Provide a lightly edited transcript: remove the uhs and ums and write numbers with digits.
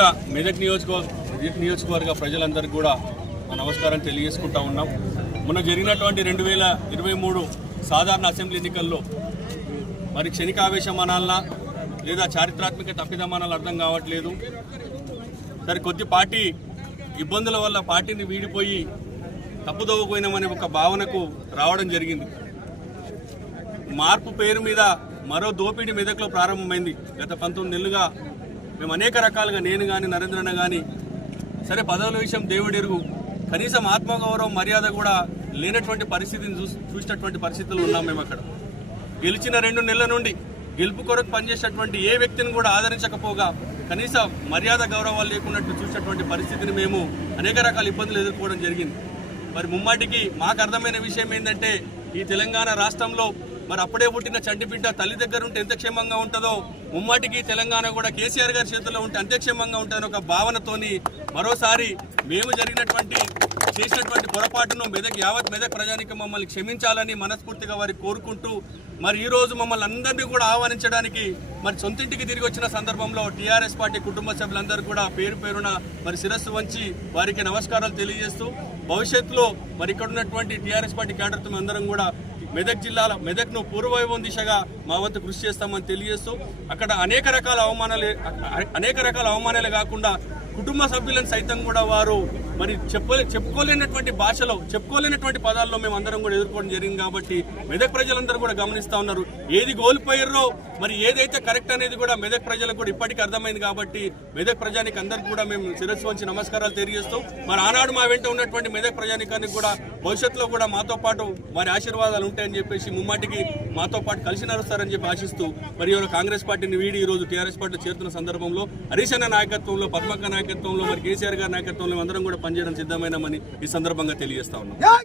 ముందుగా మెదక్ నియోజకవర్గ ప్రజలందరికీ కూడా నమస్కారం తెలియజేసుకుంటా ఉన్నాం. మొన్న జరిగినటువంటి 2023 సాధారణ అసెంబ్లీ ఎన్నికల్లో మరి క్షణికావేశం అనాలనా లేదా చారిత్రాత్మక తప్పిదమానాలు అర్థం కావట్లేదు. సరే కొద్ది పార్టీ ఇబ్బందుల వల్ల పార్టీని వీడిపోయి తప్పుదోవపోయినామనే ఒక భావనకు రావడం జరిగింది. మార్పు పేరు మీద మరో దోపిడీ మెదక్లో ప్రారంభమైంది. గత 19 నెలలుగా మేము అనేక రకాలుగా, నేను కానీ నరేంద్రన్న కానీ, సరే పదవుల విషయం దేవుడెరుగు, కనీసం ఆత్మగౌరవం మర్యాద కూడా లేనటువంటి పరిస్థితిని చూసినటువంటి పరిస్థితులు ఉన్నాం. మేము అక్కడ గెలిచిన 2 నెలల నుండి గెలుపు కొరకు పనిచేసేటువంటి ఏ వ్యక్తిని కూడా ఆదరించకపోగా కనీస మర్యాద గౌరవాలు లేకున్నట్టు చూసినటువంటి పరిస్థితిని మేము అనేక రకాల ఇబ్బందులు ఎదుర్కోవడం జరిగింది. మరి ముమ్మాటికి మాకు అర్థమైన విషయం ఏంటంటే, ఈ తెలంగాణ రాష్ట్రంలో మరి అప్పుడే పుట్టిన చంటిబిడ్డ తల్లి దగ్గర ఉంటే ఎంత క్షేమంగా ఉంటుందో, ముమ్మాటికి తెలంగాణ కూడా కేసీఆర్ గారి చేతుల్లో ఉంటే అంతే క్షేమంగా ఉంటుందని ఒక భావనతోని మరోసారి మేము చేసినటువంటి పొరపాటును యావత్ మెదక్ ప్రజానికి మమ్మల్ని క్షమించాలని మనస్ఫూర్తిగా వారికి కోరుకుంటూ, మరి ఈరోజు మమ్మల్ని అందరినీ కూడా ఆహ్వానించడానికి మరి సొంతింటికి తిరిగి వచ్చిన సందర్భంలో టీఆర్ఎస్ పార్టీ కుటుంబ సభ్యులందరూ కూడా పేరు పేరున మరి శిరస్సు వంచి వారికి నమస్కారాలు తెలియజేస్తూ, భవిష్యత్తులో మరి ఇక్కడ ఉన్నటువంటి టీఆర్ఎస్ పార్టీ క్యాడర్తో అందరం కూడా మెదక్ను పూర్వవైభవం దిశగా మా వంతు కృషి చేస్తామని తెలియజేస్తూ, అక్కడ అనేక రకాల అవమానాలే కాకుండా కుటుంబ సభ్యులను సైతం కూడా వారు మరి చెప్పుకోలేనటువంటి భాషలో, చెప్పుకోలేనటువంటి పదాల్లో మేము అందరం కూడా ఎదుర్కోవడం జరిగింది. కాబట్టి మెదక్ ప్రజలందరూ కూడా గమనిస్తూ ఉన్నారు. ఏది కోల్పోయారో మరి ఏదైతే కరెక్ట్ అనేది కూడా మెదక్ ప్రజలకు కూడా ఇప్పటికీ అర్థమైంది. కాబట్టి మెదక్ ప్రజానికి అందరికీ కూడా మేము శిరస్సు వంచి నమస్కారాలు తెలియజేస్తూ, మరి ఆనాడు మా వెంట ఉన్నటువంటి మెదక్ ప్రజానికానికి కూడా భవిష్యత్తులో కూడా మాతో పాటు వారి ఆశీర్వాదాలు ఉంటాయని చెప్పేసి ముమ్మాటికి మాతో పాటు కలిసి నడుస్తారని చెప్పి ఆశిస్తూ, మరి కాంగ్రెస్ పార్టీని వీడి ఈరోజు టీఆర్ఎస్ పార్టీ చేరుతున్న సందర్భంలో హరీష్ అన్న నాయకత్వంలో, పద్మక్క నాయకత్వంలో, మరి కేసీఆర్ గారి నాయకత్వంలో అందరం కూడా పనిచేయడం సిద్ధమైనామని ఈ సందర్భంగా తెలియజేస్తా ఉన్నాం.